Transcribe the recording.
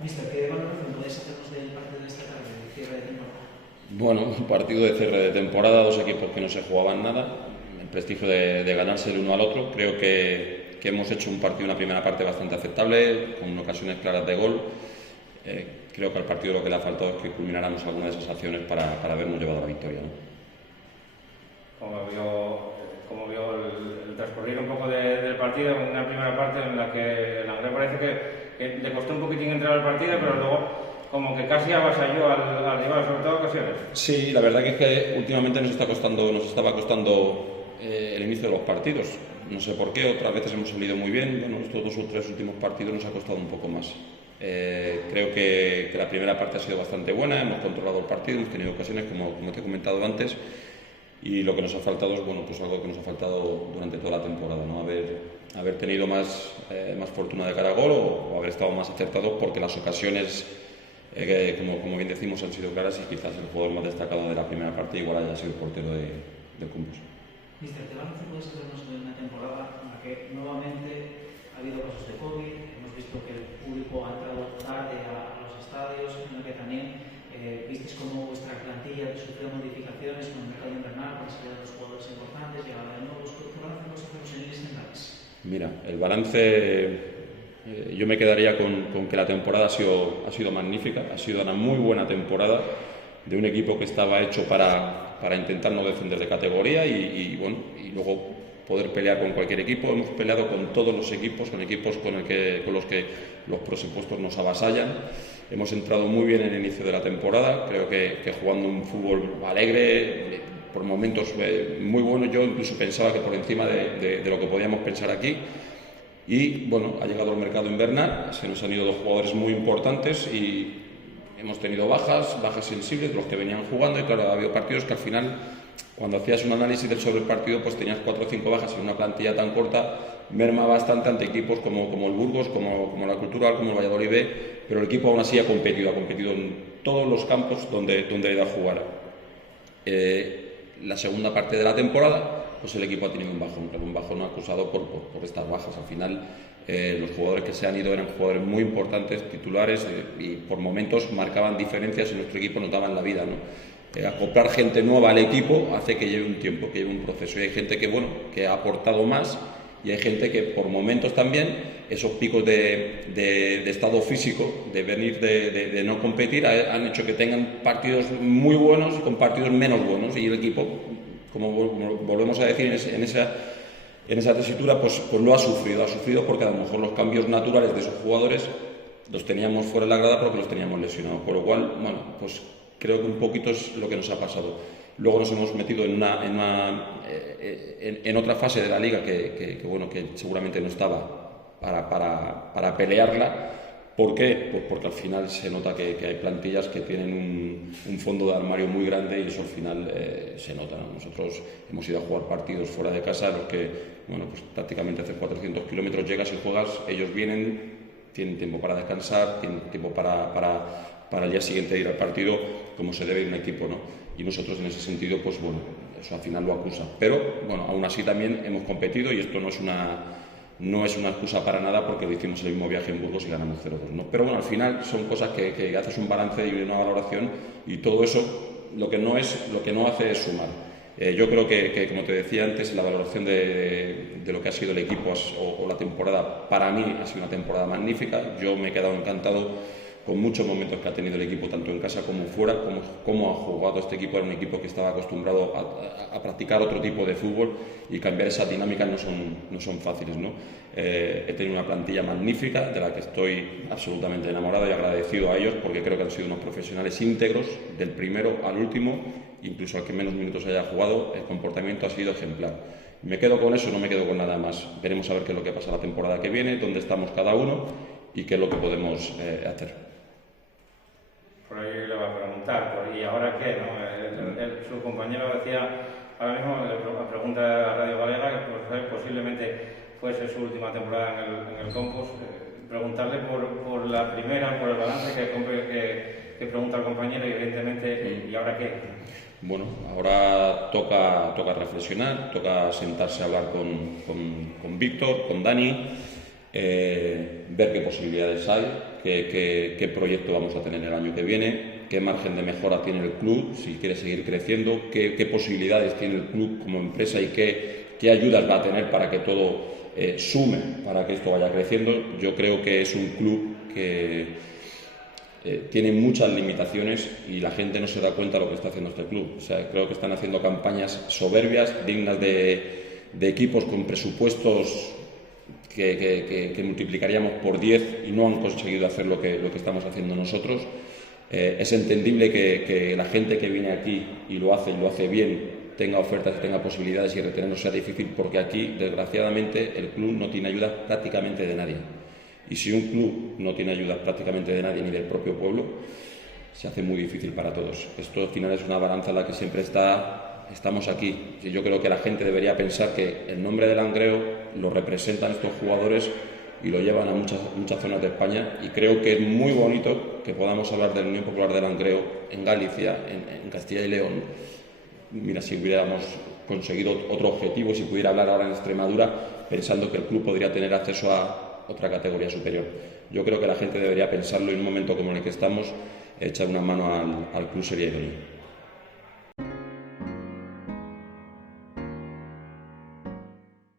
Mister, ¿qué valoración podéis hacernos del partido de esta tarde, de cierre de temporada? Bueno, un partido de cierre de temporada, dos equipos que no se jugaban nada, el prestigio de ganarse el uno al otro. Creo que hemos hecho un partido, una primera parte bastante aceptable, con ocasiones claras de gol. Creo que al partido lo que le ha faltado es que culmináramos alguna de esas acciones para habernos llevado a la victoria, ¿no? Como vio el transcurrir un poco del partido, una primera parte en la que el Angler parece que le costó un poquitín entrar al partido, pero luego como que casi avasalló al rival, sobre todo ocasiones. Sí, la verdad que es que últimamente nos estaba costando el inicio de los partidos. No sé por qué, otras veces hemos salido muy bien. Bueno, estos dos o tres últimos partidos nos ha costado un poco más. Creo que la primera parte ha sido bastante buena, hemos controlado el partido, hemos tenido ocasiones, como te he comentado antes, y lo que nos ha faltado es pues algo que nos ha faltado durante toda la temporada, ¿no? Haber tenido más fortuna de cara a gol o haber estado más acertados, porque las ocasiones, como bien decimos, han sido claras, y quizás el jugador más destacado de la primera parte igual haya sido el portero del Cumbres. Mister, ¿qué balance puedes hacernos de una temporada en la que nuevamente ha habido casos de COVID? Hemos visto que el público ha entrado tarde a los estadios, en la que también visteis cómo vuestra plantilla sufrió modificaciones con el mercado invernal, con la salida de los jugadores importantes, llegada de nuevos. ¿Qué balance podemos hacernos en líneas generales? Mira, el balance, yo me quedaría con que la temporada ha sido magnífica, ha sido una muy buena temporada de un equipo que estaba hecho para intentar no descender de categoría y luego poder pelear con cualquier equipo. Hemos peleado con todos los equipos, con equipos con los que los presupuestos nos avasallan. Hemos entrado muy bien en el inicio de la temporada, creo que jugando un fútbol alegre, por momentos muy bueno. Yo incluso pensaba que por encima de lo que podíamos pensar aquí. Y bueno, ha llegado el mercado invernal, se nos han ido dos jugadores muy importantes y hemos tenido bajas sensibles de los que venían jugando, y claro, ha habido partidos que al final, cuando hacías un análisis sobre el partido, pues tenías 4 o 5 bajas en una plantilla tan corta, merma bastante ante equipos como el Burgos, como la Cultural, como el Valladolid B, pero el equipo aún así ha competido en todos los campos donde ha ido a jugar. La segunda parte de la temporada, pues el equipo ha tenido un bajón acusado por estas bajas. Al final, los jugadores que se han ido eran jugadores muy importantes, titulares, y por momentos marcaban diferencias en nuestro equipo, nos daban la vida, ¿no? Acoplar gente nueva al equipo hace que lleve un tiempo, que lleve un proceso, y hay gente que ha aportado más, y hay gente que por momentos también esos picos de estado físico, de venir de no competir, han hecho que tengan partidos muy buenos con partidos menos buenos, y el equipo, como volvemos a decir en esa tesitura, pues lo ha sufrido porque a lo mejor los cambios naturales de esos jugadores los teníamos fuera de la grada porque los teníamos lesionados, por lo cual, bueno, pues creo que un poquito es lo que nos ha pasado. Luego nos hemos metido en otra fase de la liga que seguramente no estaba para pelearla. ¿Por qué? Pues porque al final se nota que hay plantillas que tienen un fondo de armario muy grande, y eso al final se nota, ¿no? Nosotros hemos ido a jugar partidos fuera de casa, los que, pues prácticamente hace 400 kilómetros llegas y juegas, ellos vienen, tienen tiempo para descansar, tienen tiempo para el día siguiente ir al partido como se debe ir un equipo, ¿no? Y nosotros en ese sentido, pues eso al final lo acusa. Pero aún así también hemos competido, y esto no es una excusa para nada, porque lo hicimos el mismo viaje en Burgos y ganamos 0-2, ¿no? Pero al final son cosas que haces un balance y una valoración, y todo eso lo que no hace es sumar. Yo creo que, como te decía antes, la valoración de lo que ha sido el equipo o la temporada, para mí ha sido una temporada magnífica. Yo me he quedado encantado con muchos momentos que ha tenido el equipo, tanto en casa como fuera, cómo ha jugado este equipo. Era un equipo que estaba acostumbrado a practicar otro tipo de fútbol, y cambiar esa dinámica no son fáciles, ¿no? He tenido una plantilla magnífica, de la que estoy absolutamente enamorado y agradecido a ellos, porque creo que han sido unos profesionales íntegros, del primero al último, incluso al que menos minutos haya jugado. El comportamiento ha sido ejemplar. Me quedo con eso, no me quedo con nada más. Veremos a ver qué es lo que pasa la temporada que viene, dónde estamos cada uno y qué es lo que podemos hacer. Por ahí le va a preguntar, ¿y ahora qué? ¿No? Su compañero decía, ahora mismo la pregunta de la Radio Galega, que posiblemente fuese su última temporada en el Compos, preguntarle por la primera, por el balance que pregunta el compañero, y evidentemente, ¿y ahora qué? Bueno, ahora toca reflexionar, toca sentarse a hablar con Víctor, con Dani, ver qué posibilidades hay, qué proyecto vamos a tener el año que viene, qué margen de mejora tiene el club, si quiere seguir creciendo, qué posibilidades tiene el club como empresa y qué ayudas va a tener para que todo sume, para que esto vaya creciendo. Yo creo que es un club que tiene muchas limitaciones y la gente no se da cuenta de lo que está haciendo este club. O sea, creo que están haciendo campañas soberbias, dignas de equipos con presupuestos que multiplicaríamos por 10 y no han conseguido hacer lo que estamos haciendo nosotros. Es entendible que la gente que viene aquí y lo hace bien, tenga ofertas, tenga posibilidades y retenerlo sea difícil, porque aquí, desgraciadamente, el club no tiene ayuda prácticamente de nadie. Y si un club no tiene ayuda prácticamente de nadie, ni del propio pueblo, se hace muy difícil para todos. Esto al final es una balanza en la que siempre estamos aquí. Y yo creo que la gente debería pensar que el nombre de Langreo lo representan estos jugadores y lo llevan a muchas zonas de España, y creo que es muy bonito que podamos hablar de la Unión Popular de Langreo en Galicia, en Castilla y León. Mira, si hubiéramos conseguido otro objetivo, si pudiera hablar ahora en Extremadura, pensando que el club podría tener acceso a otra categoría superior. Yo creo que la gente debería pensarlo, en un momento como en el que estamos, echar una mano al club sería idóneo.